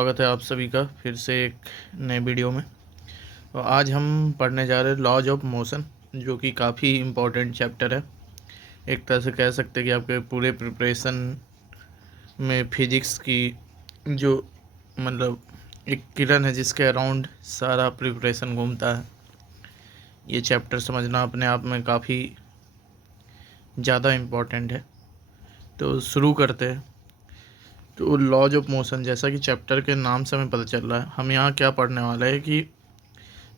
स्वागत है आप सभी का फिर से एक नए वीडियो में। तो आज हम पढ़ने जा रहे हैं लॉज ऑफ मोशन, जो कि काफ़ी इम्पोर्टेंट चैप्टर है। एक तरह से कह सकते हैं कि आपके पूरे प्रिपरेशन में फिजिक्स की जो मतलब एक किरण है जिसके अराउंड सारा प्रिपरेशन घूमता है। ये चैप्टर समझना अपने आप में काफ़ी ज़्यादा इम्पोर्टेंट है। तो शुरू करते हैं। तो लॉज ऑफ मोशन, जैसा कि चैप्टर के नाम से हमें पता चल रहा है, हम यहाँ क्या पढ़ने वाले हैं कि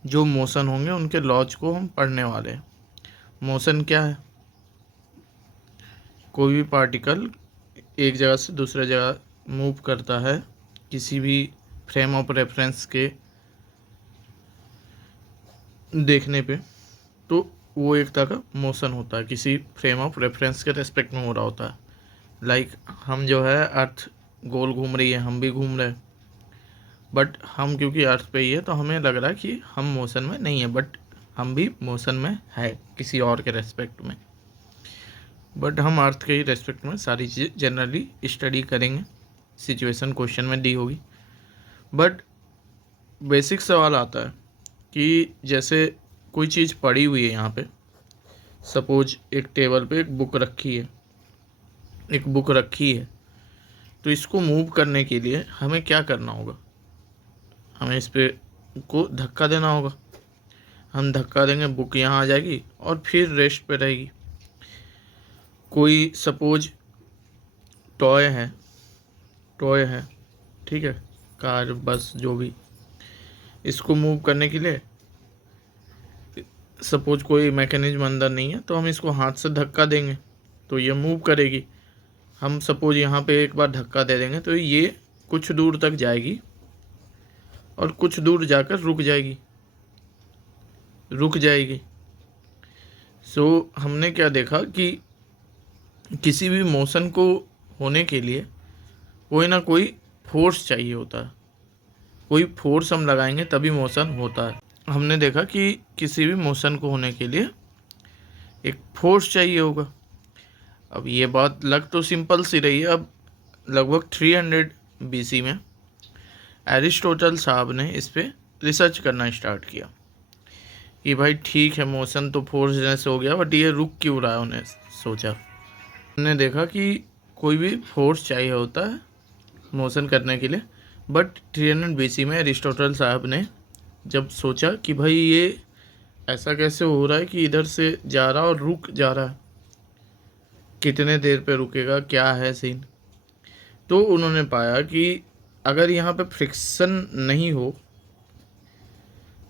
जो मोशन होंगे उनके लॉज को हम पढ़ने वाले हैं। मोशन क्या है? कोई भी पार्टिकल एक जगह से दूसरे जगह मूव करता है किसी भी फ्रेम ऑफ रेफरेंस के देखने पे, तो वो एक तरह का मोशन होता है, किसी फ्रेम ऑफ रेफरेंस के रेस्पेक्ट में हो रहा होता है। लाइक हम जो है अर्थ गोल घूम रही है, हम भी घूम रहे हैं, बट हम क्योंकि अर्थ पे ही है तो हमें लग रहा है कि हम मोशन में नहीं है, बट हम भी मोशन में है किसी और के रेस्पेक्ट में। बट हम अर्थ के ही रेस्पेक्ट में सारी चीज़ें जनरली स्टडी करेंगे, सिचुएशन क्वेश्चन में दी होगी। बट बेसिक सवाल आता है कि जैसे कोई चीज़ पड़ी हुई है यहाँ पे, सपोज एक टेबल पे एक बुक रखी है, तो इसको मूव करने के लिए हमें क्या करना होगा? हमें इस पे को धक्का देना होगा। हम धक्का देंगे, बुक यहाँ आ जाएगी और फिर रेस्ट पे रहेगी। कोई सपोज टॉय है, ठीक है, कार, बस, जो भी, इसको मूव करने के लिए सपोज कोई मैकेनिज्म अंदर नहीं है तो हम इसको हाथ से धक्का देंगे तो ये मूव करेगी। हम सपोज यहाँ पे एक बार धक्का दे देंगे तो ये कुछ दूर तक जाएगी और कुछ दूर जाकर रुक जाएगी। सो हमने क्या देखा कि किसी भी मोशन को होने के लिए कोई ना कोई फोर्स चाहिए होता है, कोई फोर्स हम लगाएंगे तभी मोशन होता है। हमने देखा कि किसी भी मोशन को होने के लिए एक फोर्स चाहिए होगा। अब ये बात लग तो सिंपल सी रही है। अब लगभग 300 BC में एरिस्टोटल साहब ने इस पे रिसर्च करना स्टार्ट किया कि भाई ठीक है, मोशन तो फोर्स हो गया, बट ये रुक क्यों रहा है। उन्हें सोचा, उन्होंने देखा कि कोई भी फोर्स चाहिए होता है मोशन करने के लिए। बट 300 BC में एरिस्टोटल साहब ने जब सोचा कि भाई ये ऐसा कैसे हो रहा है कि इधर से जा रहा और रुक जा रहा है, कितने देर पे रुकेगा, क्या है सीन, तो उन्होंने पाया कि अगर यहाँ पे फ्रिक्शन नहीं हो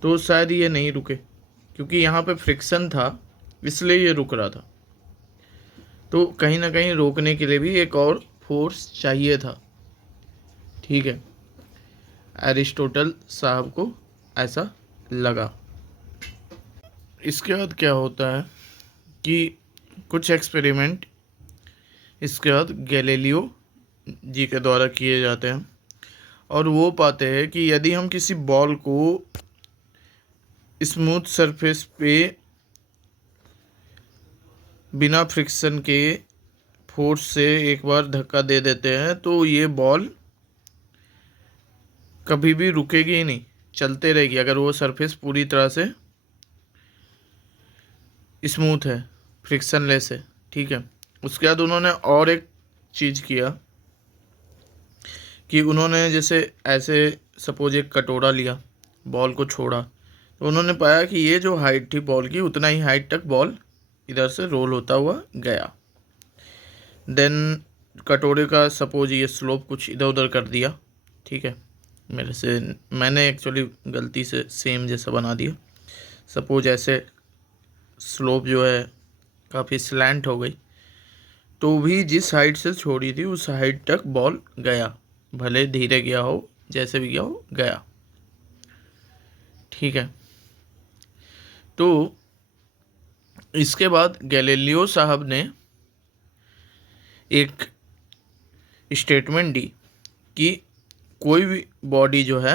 तो शायद ये नहीं रुके, क्योंकि यहाँ पे फ्रिक्शन था इसलिए ये रुक रहा था। तो कहीं ना कहीं रोकने के लिए भी एक और फोर्स चाहिए था, ठीक है। एरिस्टोटल साहब को ऐसा लगा। इसके बाद क्या होता है कि कुछ एक्सपेरिमेंट इसके बाद गैलीलियो जी के द्वारा किए जाते हैं और वो पाते हैं कि यदि हम किसी बॉल को स्मूथ सरफेस पे बिना फ्रिक्शन के फोर्स से एक बार धक्का दे देते हैं तो ये बॉल कभी भी रुकेगी ही नहीं, चलते रहेगी, अगर वो सरफेस पूरी तरह से स्मूथ है, फ्रिक्शनलेस है, ठीक है। उसके बाद उन्होंने और एक चीज़ किया कि उन्होंने जैसे ऐसे सपोज एक कटोरा लिया, बॉल को छोड़ा, तो उन्होंने पाया कि ये जो हाइट थी बॉल की, उतना ही हाइट तक बॉल इधर से रोल होता हुआ गया। देन कटोरे का सपोज ये स्लोप कुछ इधर उधर कर दिया, ठीक है, मैंने एक्चुअली गलती से सेम जैसा बना दिया। सपोज ऐसे स्लोप जो है काफ़ी स्लैंट हो गई, तो भी जिस हाइट से छोड़ी थी उस हाइट तक बॉल गया, भले धीरे गया हो, जैसे भी गया हो, गया, ठीक है। तो इसके बाद गैलीलियो साहब ने एक स्टेटमेंट दी कि कोई भी बॉडी जो है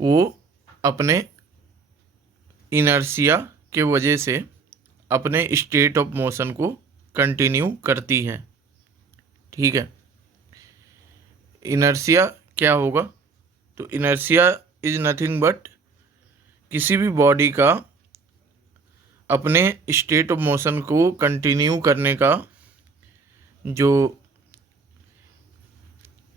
वो अपने इनर्शिया के वजह से अपने स्टेट ऑफ मोशन को कंटिन्यू करती है, ठीक है। इनर्शिया क्या होगा? तो इनर्शिया इज नथिंग बट किसी भी बॉडी का अपने स्टेट ऑफ मोशन को कंटिन्यू करने का जो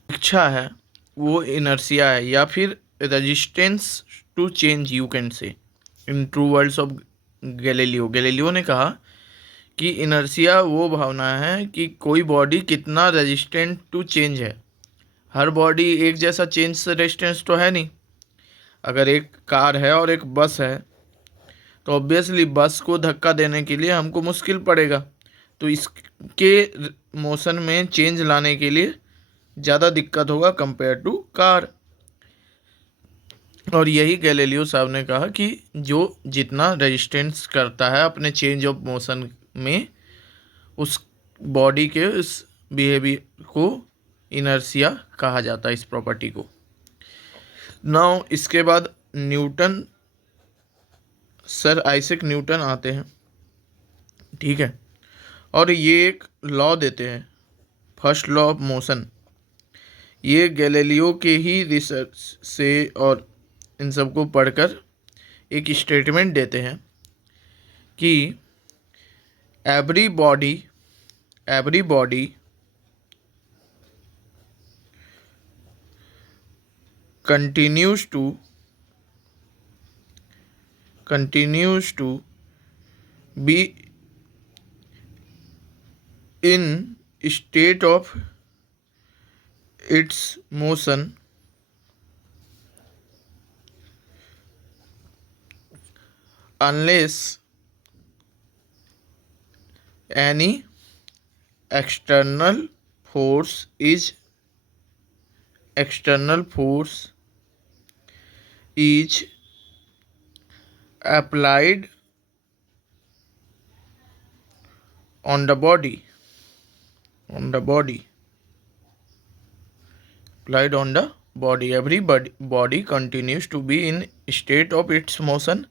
इच्छा है वो इनर्शिया है, या फिर resistance to change you can say in true words of Galileo ने कहा कि इनर्शिया वो भावना है कि कोई बॉडी कितना रेजिस्टेंट टू चेंज है। हर बॉडी एक जैसा चेंज से रेजिस्टेंस तो है नहीं। अगर एक कार है और एक बस है तो ऑब्वियसली बस को धक्का देने के लिए हमको मुश्किल पड़ेगा, तो इसके मोशन में चेंज लाने के लिए ज़्यादा दिक्कत होगा कंपेयर टू कार। और यही गैलीलियो साहब ने कहा कि जो जितना रेजिस्टेंस करता है अपने चेंज ऑफ मोशन में, उस बॉडी के उस बिहेवियर को इनर्शिया कहा जाता है, इस प्रॉपर्टी को। नाउ इसके बाद न्यूटन, सर आइजैक न्यूटन आते हैं, ठीक है, और ये एक लॉ देते हैं, फर्स्ट लॉ ऑफ मोशन। ये गैलीलियो के ही रिसर्च से और इन सबको पढ़कर एक स्टेटमेंट देते हैं कि every body continues to be in state of its motion unless any external force is applied on the body every body continues to be in state of its motion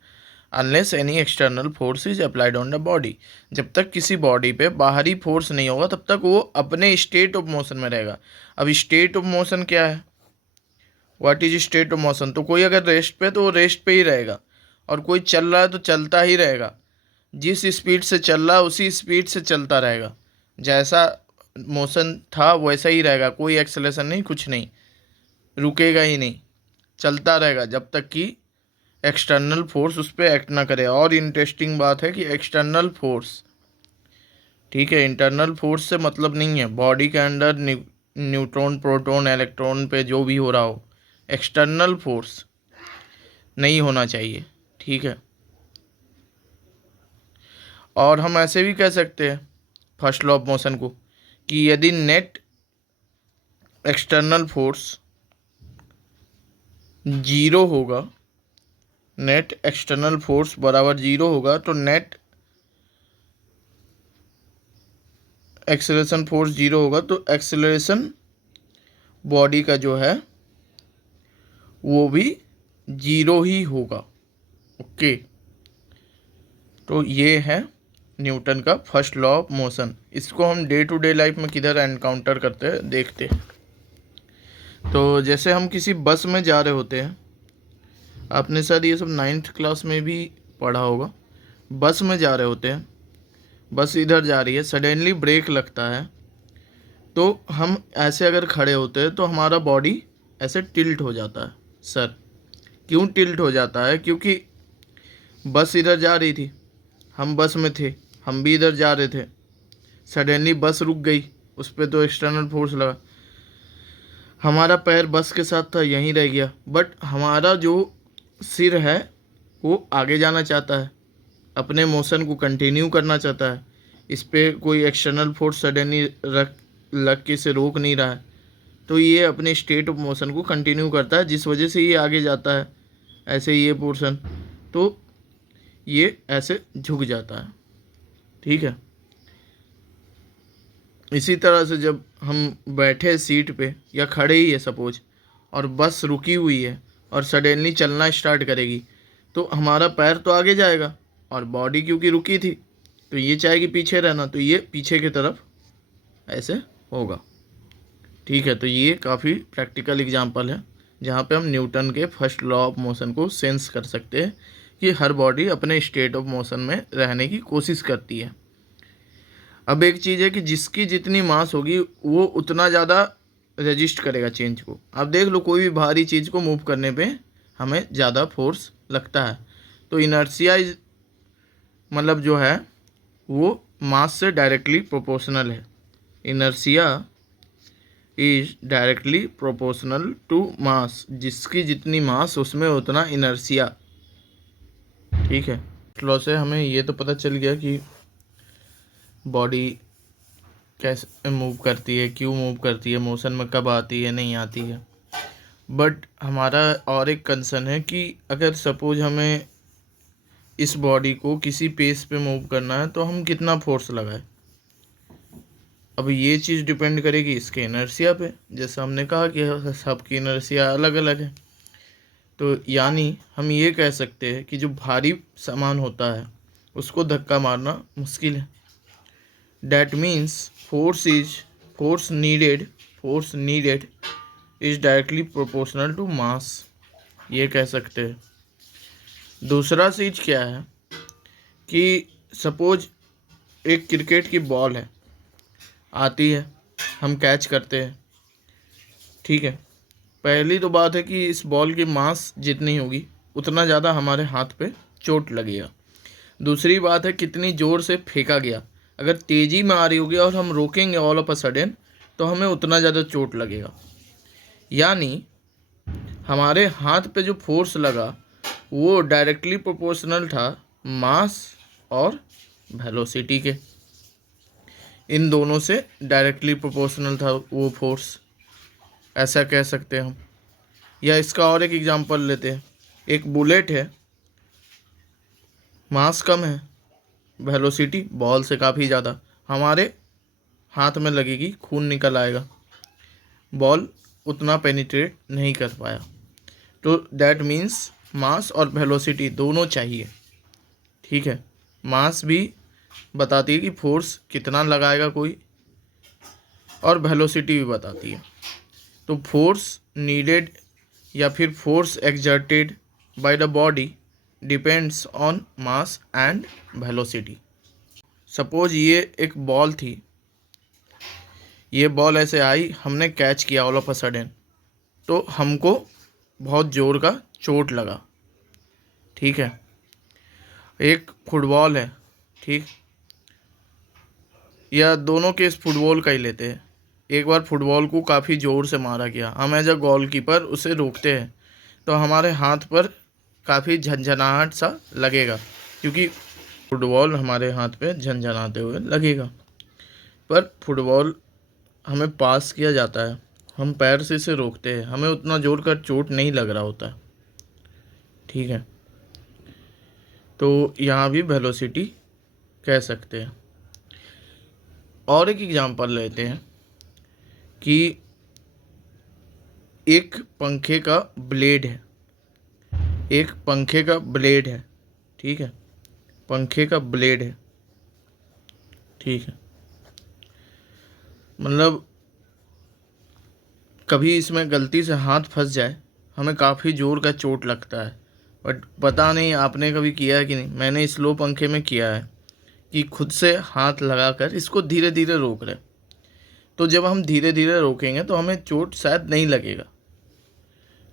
unless any external force is applied on the body। जब तक किसी body पे बाहरी force नहीं होगा तब तक वो अपने स्टेट ऑफ मोशन में रहेगा। अब स्टेट ऑफ मोशन क्या है? What is state of motion? तो कोई अगर रेस्ट पे तो वो रेस्ट पे ही रहेगा, और कोई चल रहा है तो चलता ही रहेगा। जिस स्पीड से चल रहा है उसी स्पीड से चलता रहेगा, जैसा मोशन था वैसा ही रहेगा, कोई एक्सेलेरेशन नहीं, कुछ नहीं, रुकेगा ही नहीं, चलता रहेगा जब तक कि एक्सटर्नल फोर्स उस पर एक्ट ना करे। और इंटरेस्टिंग बात है कि एक्सटर्नल फोर्स, ठीक है, इंटरनल फोर्स से मतलब नहीं है बॉडी के अंदर न्यूट्रॉन, प्रोटॉन, इलेक्ट्रॉन पे जो भी हो रहा हो, एक्सटर्नल फोर्स नहीं होना चाहिए, ठीक है। और हम ऐसे भी कह सकते हैं फर्स्ट लॉ ऑफ मोशन को कि यदि नेट एक्सटर्नल फोर्स जीरो होगा, नेट एक्सटर्नल फोर्स बराबर जीरो होगा, तो नेट एक्सेलरेशन फोर्स जीरो होगा, तो एक्सेलरेशन बॉडी का जो है वो भी जीरो ही होगा। ओके, तो ये है न्यूटन का फर्स्ट लॉ ऑफ मोशन। इसको हम डे टू डे लाइफ में किधर एनकाउंटर करते हैं देखते हैं। तो जैसे हम किसी बस में जा रहे होते हैं, आपने शायद ये सब 9th क्लास में भी पढ़ा होगा। बस में जा रहे होते हैं, बस इधर जा रही है, सडनली ब्रेक लगता है, तो हम ऐसे अगर खड़े होते हैं तो हमारा बॉडी ऐसे टिल्ट हो जाता है। सर क्यों टिल्ट हो जाता है? क्योंकि बस इधर जा रही थी, हम बस में थे, हम भी इधर जा रहे थे, सडनली बस रुक गई, उस पर तो एक्सटर्नल फोर्स लगा, हमारा पैर बस के साथ था यहीं रह गया, बट हमारा जो सिर है वो आगे जाना चाहता है, अपने मोशन को कंटिन्यू करना चाहता है, इस पर कोई एक्सटर्नल फोर्स सडनली लग के से रोक नहीं रहा है, तो ये अपने स्टेट ऑफ मोशन को कंटिन्यू करता है, जिस वजह से ये आगे जाता है। ऐसे ये पोर्शन, तो ये ऐसे झुक जाता है, ठीक है। इसी तरह से जब हम बैठे सीट पे या खड़े ही है सपोज, और बस रुकी हुई है और सडनली चलना स्टार्ट करेगी, तो हमारा पैर तो आगे जाएगा और बॉडी क्योंकि रुकी थी तो ये चाहेगी पीछे रहना, तो ये पीछे की तरफ ऐसे होगा, ठीक है, तो ये काफ़ी प्रैक्टिकल एग्जांपल है जहाँ पे हम न्यूटन के फर्स्ट लॉ ऑफ मोशन को सेंस कर सकते हैं कि हर बॉडी अपने स्टेट ऑफ मोशन में रहने की कोशिश करती है। अब एक चीज़ है कि जिसकी जितनी मास होगी वो उतना ज़्यादा रजिस्ट करेगा चेंज को। अब देख लो, कोई भी भारी चीज़ को मूव करने पे हमें ज़्यादा फोर्स लगता है, तो इनर्शिया इज मतलब जो है वो मास से डायरेक्टली प्रोपोर्शनल है। Inertia is directly proportional to mass, जिसकी जितनी मास उसमें उतना इनर्शिया। ठीक है, लॉ से हमें ये तो पता चल गया कि बॉडी कैसे मूव करती है, क्यों मूव करती है, मोशन में कब आती है, नहीं आती है। बट हमारा और एक कंसर्न है कि अगर सपोज हमें इस बॉडी को किसी पेस पे मूव करना है तो हम कितना फोर्स लगाए। अब ये चीज़ डिपेंड करेगी इसके इनर्शिया पे, जैसा हमने कहा कि सबकी इनर्शिया अलग अलग है। तो यानी हम ये कह सकते हैं कि जो भारी सामान होता है उसको धक्का मारना मुश्किल है। That means force needed is directly proportional to mass, ये कह सकते हैं। दूसरा चीज़ क्या है कि सपोज एक क्रिकेट की बॉल है, आती है, हम कैच करते हैं। ठीक है, पहली तो बात है कि इस बॉल की मास जितनी होगी उतना ज़्यादा हमारे हाथ पे चोट लगेगा। दूसरी बात है कितनी ज़ोर से फेंका गया। अगर तेज़ी में आ रही होगी और हम रोकेंगे ऑल ऑफ अ सडन तो हमें उतना ज़्यादा चोट लगेगा। यानी हमारे हाथ पे जो फोर्स लगा वो डायरेक्टली प्रोपोर्शनल था मास और वेलोसिटी के, इन दोनों से डायरेक्टली प्रोपोर्शनल था वो फोर्स, ऐसा कह सकते हैं हम। या इसका और एक एग्जांपल लेते हैं। एक बुलेट है, मास कम है, वेलोसिटी बॉल से काफ़ी ज़्यादा, हमारे हाथ में लगेगी, खून निकल आएगा, बॉल उतना पेनिट्रेट नहीं कर पाया। तो दैट मीन्स मास और वेलोसिटी दोनों चाहिए। ठीक है, मास भी बताती है कि फोर्स कितना लगाएगा कोई, और वेलोसिटी भी बताती है। तो फोर्स नीडेड या फिर force exerted by the body depends on mass and velocity. Suppose ये एक बॉल थी, ये बॉल ऐसे आई, हमने कैच किया ऑल ऑफ अ सडन, तो हमको बहुत ज़ोर का चोट लगा। ठीक है, एक फुटबॉल है, ठीक, या दोनों केस फुटबॉल का ही लेते हैं। एक बार फुटबॉल को काफ़ी ज़ोर से मारा गया, हम एज अ गोलकीपर उसे रोकते हैं तो हमारे हाथ पर काफ़ी झंझनाहट सा लगेगा, क्योंकि फुटबॉल हमारे हाथ पे झंझनाते हुए लगेगा। पर फुटबॉल हमें पास किया जाता है, हम पैर से इसे रोकते हैं, हमें उतना जोर का चोट नहीं लग रहा होता। ठीक है, तो यहाँ भी वेलोसिटी कह सकते हैं। और एक एग्जांपल लेते हैं कि एक पंखे का ब्लेड है, एक पंखे का ब्लेड है। ठीक है, पंखे का ब्लेड है। ठीक है, मतलब कभी इसमें गलती से हाथ फंस जाए, हमें काफ़ी ज़ोर का चोट लगता है। बट पता नहीं आपने कभी किया है कि नहीं, मैंने स्लो पंखे में किया है कि खुद से हाथ लगाकर इसको धीरे धीरे रोक रहे, तो जब हम धीरे धीरे रोकेंगे तो हमें चोट शायद नहीं लगेगा।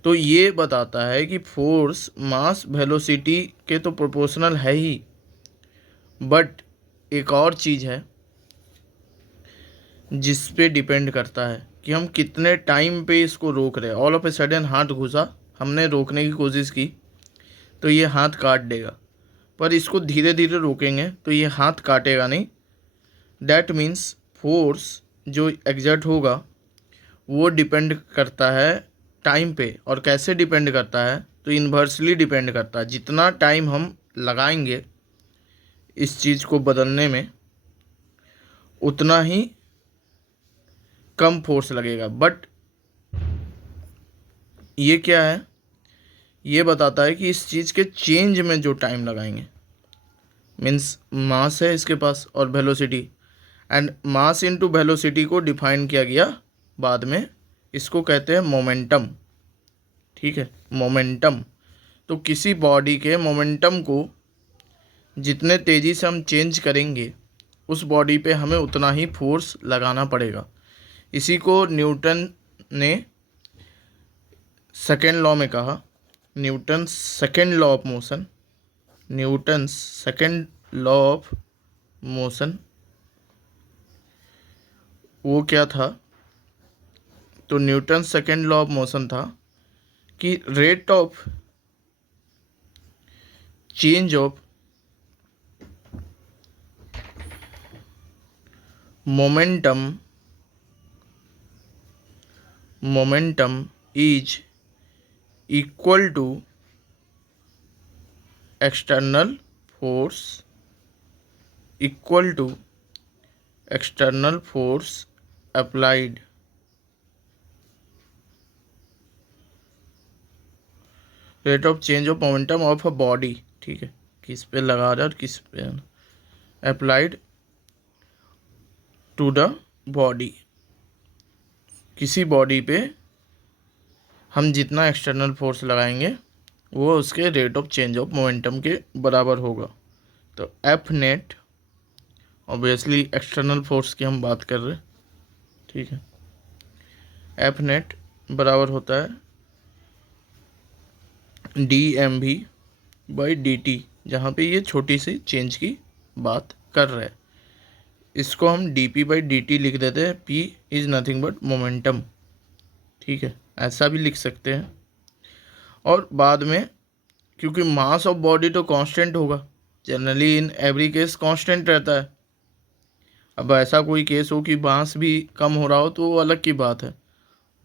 तो ये बताता है कि फोर्स मास वेलोसिटी के तो प्रोपोर्शनल है ही, बट एक और चीज़ है जिस पे डिपेंड करता है कि हम कितने टाइम पे इसको रोक रहे हैं। ऑल ऑफ ए सडन हाथ घुसा, हमने रोकने की कोशिश की तो ये हाथ काट देगा, पर इसको धीरे धीरे रोकेंगे तो ये हाथ काटेगा नहीं। डैट मीन्स फोर्स जो एग्जर्ट होगा वो डिपेंड करता है टाइम पे। और कैसे डिपेंड करता है, तो इन्वर्सली डिपेंड करता है। जितना टाइम हम लगाएंगे इस चीज़ को बदलने में उतना ही कम फोर्स लगेगा। बट ये क्या है, ये बताता है कि इस चीज़ के चेंज में जो टाइम लगाएंगे, मीन्स मास है इसके पास और velocity, and mass into velocity को डिफाइन किया गया बाद में, इसको कहते हैं मोमेंटम। ठीक है, मोमेंटम। तो किसी बॉडी के मोमेंटम को जितने तेज़ी से हम चेंज करेंगे उस बॉडी पे हमें उतना ही फोर्स लगाना पड़ेगा। इसी को न्यूटन ने सेकेंड लॉ में कहा, Newton second law of motion, Newton second law of motion वो क्या था? तो Newton second law of motion था कि rate of change of momentum is equal to external force applied rate of change of momentum of a body. ठीक है, किस पे लगा रहा है और किस पे अप्लाइड टू द बॉडी। किसी बॉडी पे हम जितना एक्सटर्नल फोर्स लगाएंगे वो उसके rate of change of momentum के बराबर होगा। तो F net, obviously external force की हम बात कर रहे हैं। ठीक है, एफ नेट बराबर होता है dmv/dt, जहाँ पे ये छोटी सी चेंज की बात कर रहे हैं। इसको हम dp/dt लिख देते हैं, p is nothing but momentum. ठीक है, ऐसा भी लिख सकते हैं। और बाद में क्योंकि मास ऑफ बॉडी तो कांस्टेंट होगा, generally in every case constant रहता है। अब ऐसा कोई केस हो कि मास भी कम हो रहा हो तो वो अलग की बात है,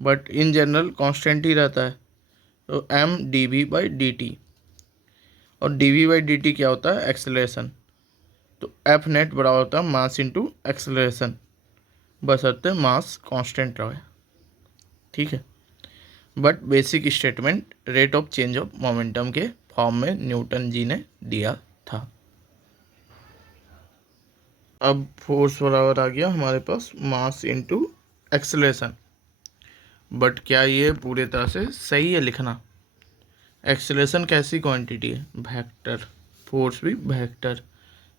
बट इन जनरल कांस्टेंट ही रहता है। तो m dv/dt, और dv/dt क्या होता है? एक्सेलरेशन। तो एफ नेट बराबर होता है मास इंटू एक्सेलरेशन, बशर्ते मास कांस्टेंट रहे। ठीक है, but basic statement rate of change of momentum के फॉर्म में न्यूटन जी ने दिया था। अब फोर्स बराबर आ गया हमारे पास मास इंटू एक्सेलरेशन। बट क्या ये पूरे तरह से सही है लिखना? एक्सेलरेशन कैसी क्वांटिटी है? वेक्टर। फोर्स भी वेक्टर,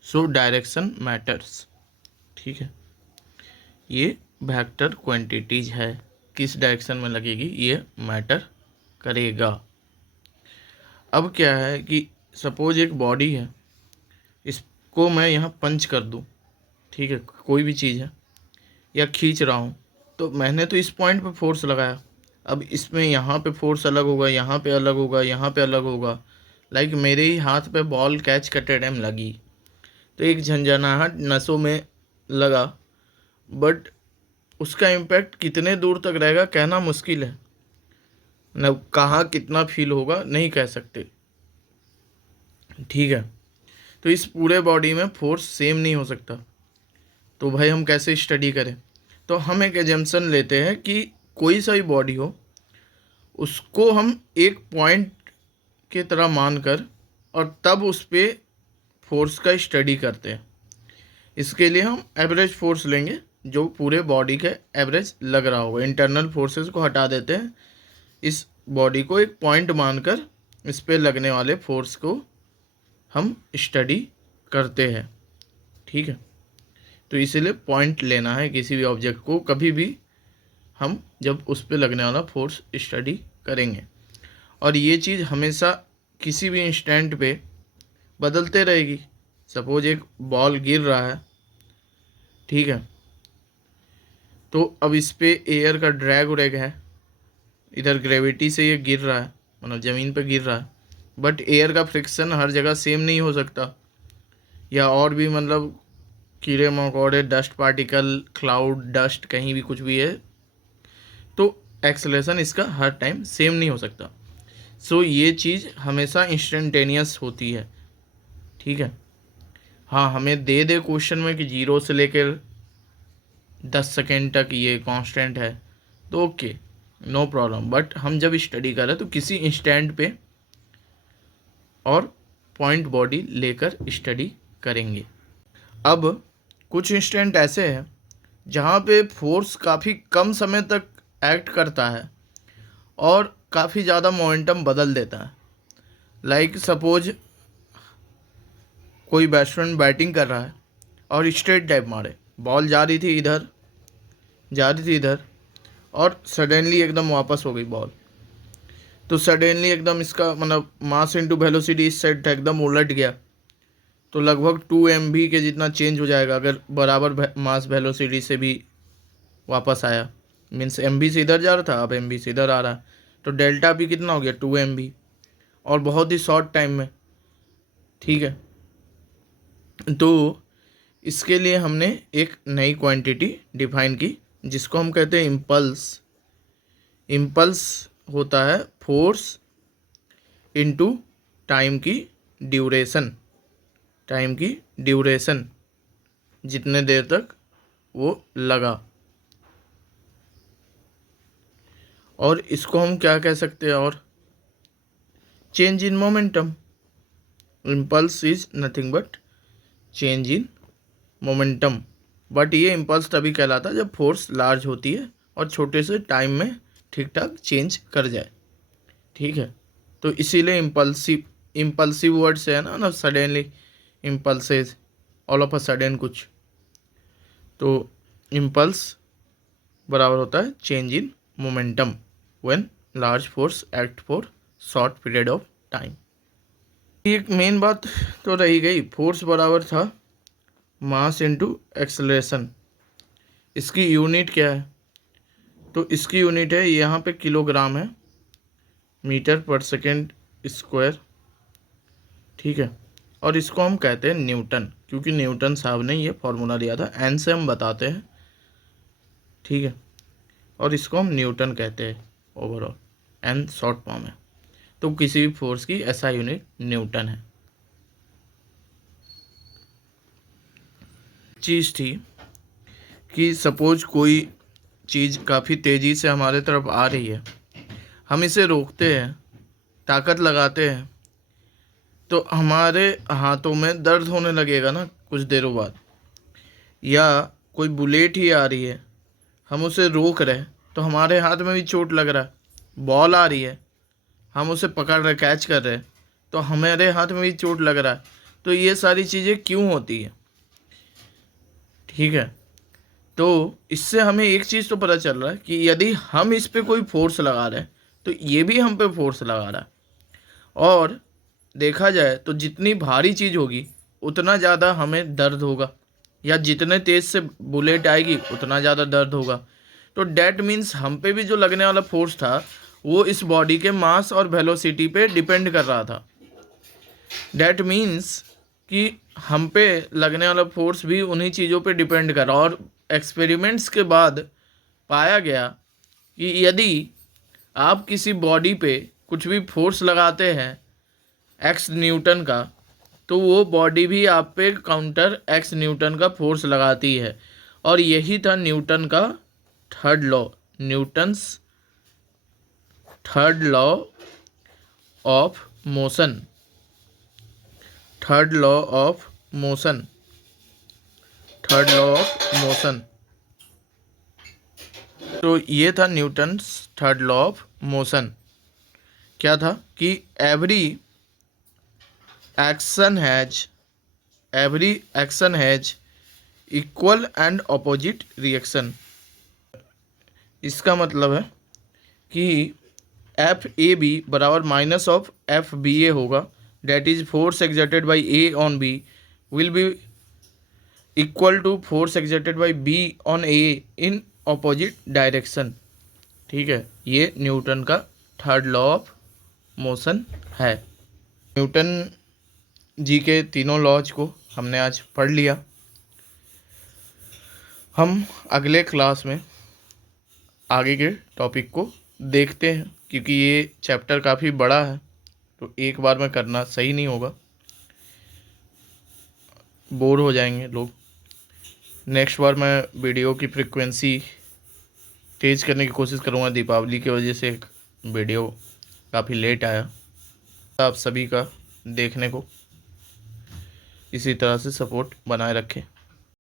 सो डायरेक्शन मैटर्स। ठीक है, ये वेक्टर क्वांटिटीज है, किस डायरेक्शन में लगेगी ये मैटर करेगा। अब क्या है कि सपोज एक बॉडी है, इसको मैं यहाँ पंच कर दूँ, ठीक है, कोई भी चीज़ है, या खींच रहा हूँ, तो मैंने तो इस पॉइंट पे फोर्स लगाया। अब इसमें यहाँ पे फोर्स अलग होगा, यहाँ पे अलग होगा, यहाँ पे अलग होगा। लाइक मेरे ही हाथ पे बॉल कैच करते टाइम लगी तो एक झंझनाहट नसों में लगा, बट उसका इम्पैक्ट कितने दूर तक रहेगा कहना मुश्किल है। न कहाँ कितना फील होगा नहीं कह सकते। ठीक है, तो इस पूरे बॉडी में फोर्स सेम नहीं हो सकता। तो भाई हम कैसे स्टडी करें? तो हम एक एजम्पशन लेते हैं कि कोई सा भी बॉडी हो, उसको हम एक पॉइंट की तरह मानकर और तब उस पर फोर्स का स्टडी करते हैं। इसके लिए हम एवरेज फोर्स लेंगे जो पूरे बॉडी के एवरेज लग रहा होगा। इंटरनल फोर्सेस को हटा देते हैं, इस बॉडी को एक पॉइंट मानकर इस पे लगने वाले फोर्स को हम स्टडी करते हैं। ठीक है, तो इसीलिए पॉइंट लेना है किसी भी ऑब्जेक्ट को कभी भी हम जब उस पे लगने वाला फोर्स स्टडी करेंगे। और ये चीज़ हमेशा किसी भी इंस्टेंट पे बदलते रहेगी। सपोज एक बॉल गिर रहा है, ठीक है, तो अब इस पे एयर का ड्रैग व्रैग है, इधर ग्रेविटी से ये गिर रहा है, मतलब ज़मीन पे गिर रहा है, बट एयर का फ्रिक्शन हर जगह सेम नहीं हो सकता। या और भी मतलब कीड़े मकोड़े, डस्ट पार्टिकल, क्लाउड, डस्ट, कहीं भी कुछ भी है, तो एक्सेलरेशन इसका हर टाइम सेम नहीं हो सकता। सो ये चीज़ हमेशा इंस्टेंटेनियस होती है। ठीक है, हाँ, हमें दे दे क्वेश्चन में कि 0 से लेकर 10 सेकेंड तक ये कांस्टेंट है तो ओके, नो प्रॉब्लम, बट हम जब स्टडी कर रहे हैं तो किसी इंस्टेंट पे और पॉइंट बॉडी लेकर स्टडी करेंगे। अब कुछ इंस्टेंट ऐसे हैं जहाँ पे फोर्स काफ़ी कम समय तक एक्ट करता है और काफ़ी ज़्यादा मोमेंटम बदल देता है। लाइक सपोज कोई बैट्समैन बैटिंग कर रहा है और स्ट्रेट ड्राइव मारे, बॉल जा रही थी इधर और सडनली एकदम वापस हो गई बॉल, तो सडनली एकदम इसका मतलब मास इनटू वेलोसिटी इस साइड एकदम उलट गया, तो लगभग 2 mv के जितना चेंज हो जाएगा अगर बराबर मास वेलोसिटी से भी वापस आया। मीन्स mv से इधर जा रहा था, अब mv से इधर आ रहा है, तो डेल्टा भी कितना हो गया 2 mv और बहुत ही शॉर्ट टाइम में। ठीक है, तो इसके लिए हमने एक नई क्वांटिटी डिफाइन की जिसको हम कहते हैं इम्पल्स। इम्पल्स होता है फोर्स इनटू टाइम की ड्यूरेशन, जितने देर तक वो लगा। और इसको हम क्या कह सकते हैं, और change in momentum. Impulse is nothing but change in momentum, but ये इम्पल्स तभी कहलाता है जब फोर्स लार्ज होती है और छोटे से टाइम में ठीक ठाक चेंज कर जाए। ठीक है, तो इसीलिए इम्पल्सिव वर्ड से है ना suddenly impulses, all of a sudden कुछ, तो इम्पल्स बराबर होता है change in momentum when large force act for short period of time. एक मेन बात तो रही गई, फोर्स बराबर था मास इनटू एक्सेलरेशन। इसकी यूनिट क्या है, तो इसकी यूनिट है यहाँ पे किलोग्राम है, मीटर पर सेकेंड स्क्वायर। ठीक है, और इसको हम कहते हैं न्यूटन, क्योंकि न्यूटन साहब ने ये फॉर्मूला दिया था, एन से हम बताते हैं। ठीक है, और इसको हम न्यूटन कहते हैं ओवरऑल, एन शॉर्ट फॉर्म है। तो किसी भी फोर्स की ऐसा यूनिट न्यूटन है। चीज़ थी कि सपोज कोई चीज़ काफ़ी तेज़ी से हमारे तरफ आ रही है, हम इसे रोकते हैं, ताकत लगाते हैं, तो हमारे हाथों में दर्द होने लगेगा ना कुछ देरों बाद। या कोई बुलेट ही आ रही है, हम उसे रोक रहे हैं तो हमारे हाथ में भी चोट लग रहा है। बॉल आ रही है, हम उसे पकड़ रहे, कैच कर रहे हैं, तो हमारे हाथ में भी चोट लग रहा है। तो ये सारी चीज़ें क्यों होती है? ठीक है, तो इससे हमें एक चीज़ तो पता चल रहा है कि यदि हम इस पे कोई फोर्स लगा रहे हैं तो ये भी हम पे फोर्स लगा रहा है। और देखा जाए तो जितनी भारी चीज़ होगी उतना ज़्यादा हमें दर्द होगा, या जितने तेज़ से बुलेट आएगी उतना ज़्यादा दर्द होगा। तो डैट मीन्स हम पे भी जो लगने वाला फोर्स था वो इस बॉडी के मास और वेलोसिटी पे डिपेंड कर रहा था। डैट मीन्स कि हम पे लगने वाला फोर्स भी उन्हीं चीज़ों पे डिपेंड कर रहा। और एक्सपेरिमेंट्स के बाद पाया गया कि यदि आप किसी बॉडी पे कुछ भी फोर्स लगाते हैं एक्स न्यूटन का, तो वो बॉडी भी आप पे काउंटर एक्स न्यूटन का फोर्स लगाती है। और यही था न्यूटन का third law, Newton's third law of motion. Third law of motion, third law of motion. तो ये था Newton's third law of motion. क्या था कि every action has equal and opposite reaction. इसका मतलब है कि एफ ए बी बराबर minus of F B A होगा, that is force exerted by A on B will be equal to force exerted by B on A in opposite direction. ठीक है, ये Newton का थर्ड लॉ ऑफ मोशन है। Newton ji के तीनों laws को हमने आज पढ़ लिया। हम अगले क्लास में आगे के टॉपिक को देखते हैं, क्योंकि ये चैप्टर काफ़ी बड़ा है तो एक बार में करना सही नहीं होगा, बोर हो जाएंगे लोग। नेक्स्ट बार मैं वीडियो की फ्रीक्वेंसी तेज़ करने की कोशिश करूँगा। दीपावली की वजह से वीडियो काफ़ी लेट आया। आप सभी का देखने को इसी तरह से सपोर्ट बनाए रखें।